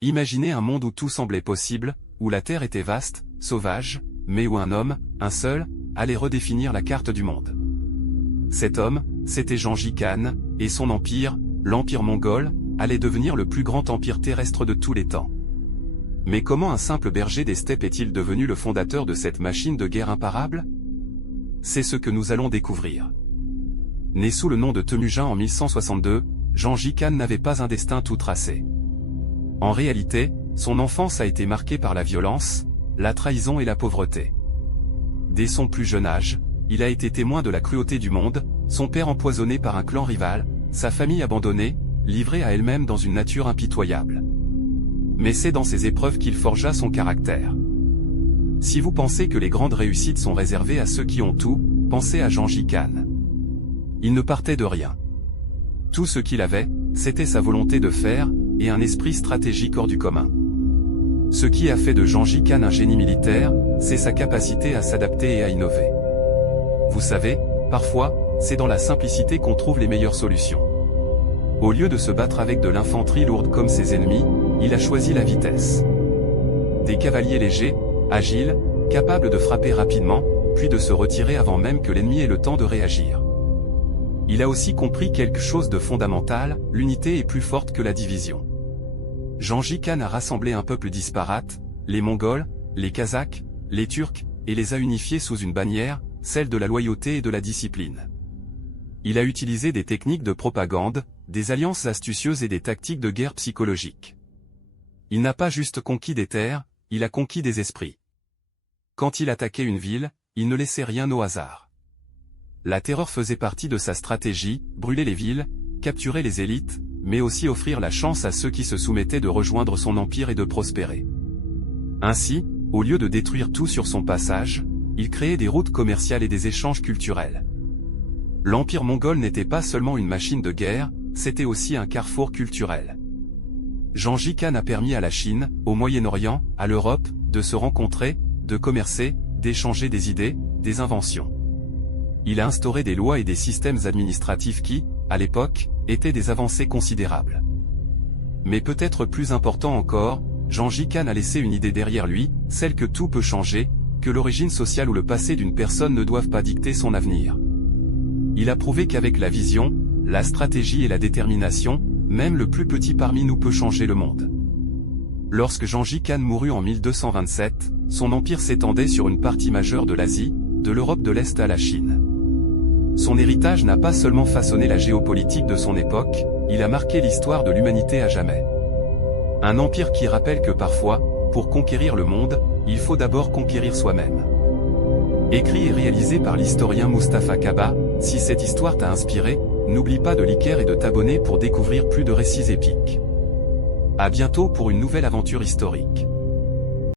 Imaginez un monde où tout semblait possible, où la Terre était vaste, sauvage, mais où un homme, un seul, allait redéfinir la carte du monde. Cet homme, c'était Gengis Khan, et son empire, l'Empire mongol, allait devenir le plus grand empire terrestre de tous les temps. Mais comment un simple berger des steppes est-il devenu le fondateur de cette machine de guerre imparable? C'est ce que nous allons découvrir. Né sous le nom de Temujin en 1162, Gengis Khan n'avait pas un destin tout tracé. En réalité, son enfance a été marquée par la violence, la trahison et la pauvreté. Dès son plus jeune âge, il a été témoin de la cruauté du monde, son père empoisonné par un clan rival, sa famille abandonnée, livrée à elle-même dans une nature impitoyable. Mais c'est dans ces épreuves qu'il forgea son caractère. Si vous pensez que les grandes réussites sont réservées à ceux qui ont tout, pensez à Gengis Khan. Il ne partait de rien. Tout ce qu'il avait, c'était sa volonté de faire, et un esprit stratégique hors du commun. Ce qui a fait de Gengis Khan un génie militaire, c'est sa capacité à s'adapter et à innover. Vous savez, parfois, c'est dans la simplicité qu'on trouve les meilleures solutions. Au lieu de se battre avec de l'infanterie lourde comme ses ennemis, il a choisi la vitesse. Des cavaliers légers, agiles, capables de frapper rapidement, puis de se retirer avant même que l'ennemi ait le temps de réagir. Il a aussi compris quelque chose de fondamental, l'unité est plus forte que la division. Gengis Khan a rassemblé un peuple disparate, les Mongols, les Kazakhs, les Turcs, et les a unifiés sous une bannière, celle de la loyauté et de la discipline. Il a utilisé des techniques de propagande, des alliances astucieuses et des tactiques de guerre psychologique. Il n'a pas juste conquis des terres, il a conquis des esprits. Quand il attaquait une ville, il ne laissait rien au hasard. La terreur faisait partie de sa stratégie, brûler les villes, capturer les élites, mais aussi offrir la chance à ceux qui se soumettaient de rejoindre son empire et de prospérer. Ainsi, au lieu de détruire tout sur son passage, il créait des routes commerciales et des échanges culturels. L'empire mongol n'était pas seulement une machine de guerre, c'était aussi un carrefour culturel. Gengis Khan a permis à la Chine, au Moyen-Orient, à l'Europe, de se rencontrer, de commercer, d'échanger des idées, des inventions. Il a instauré des lois et des systèmes administratifs qui, à l'époque, étaient des avancées considérables. Mais peut-être plus important encore, Gengis Khan a laissé une idée derrière lui, celle que tout peut changer, que l'origine sociale ou le passé d'une personne ne doivent pas dicter son avenir. Il a prouvé qu'avec la vision, la stratégie et la détermination, même le plus petit parmi nous peut changer le monde. Lorsque Gengis Khan mourut en 1227, son empire s'étendait sur une partie majeure de l'Asie, de l'Europe de l'Est à la Chine. Son héritage n'a pas seulement façonné la géopolitique de son époque, il a marqué l'histoire de l'humanité à jamais. Un empire qui rappelle que parfois, pour conquérir le monde, il faut d'abord conquérir soi-même. Écrit et réalisé par l'historien Mustapha Kaba, si cette histoire t'a inspiré, n'oublie pas de liker et de t'abonner pour découvrir plus de récits épiques. À bientôt pour une nouvelle aventure historique.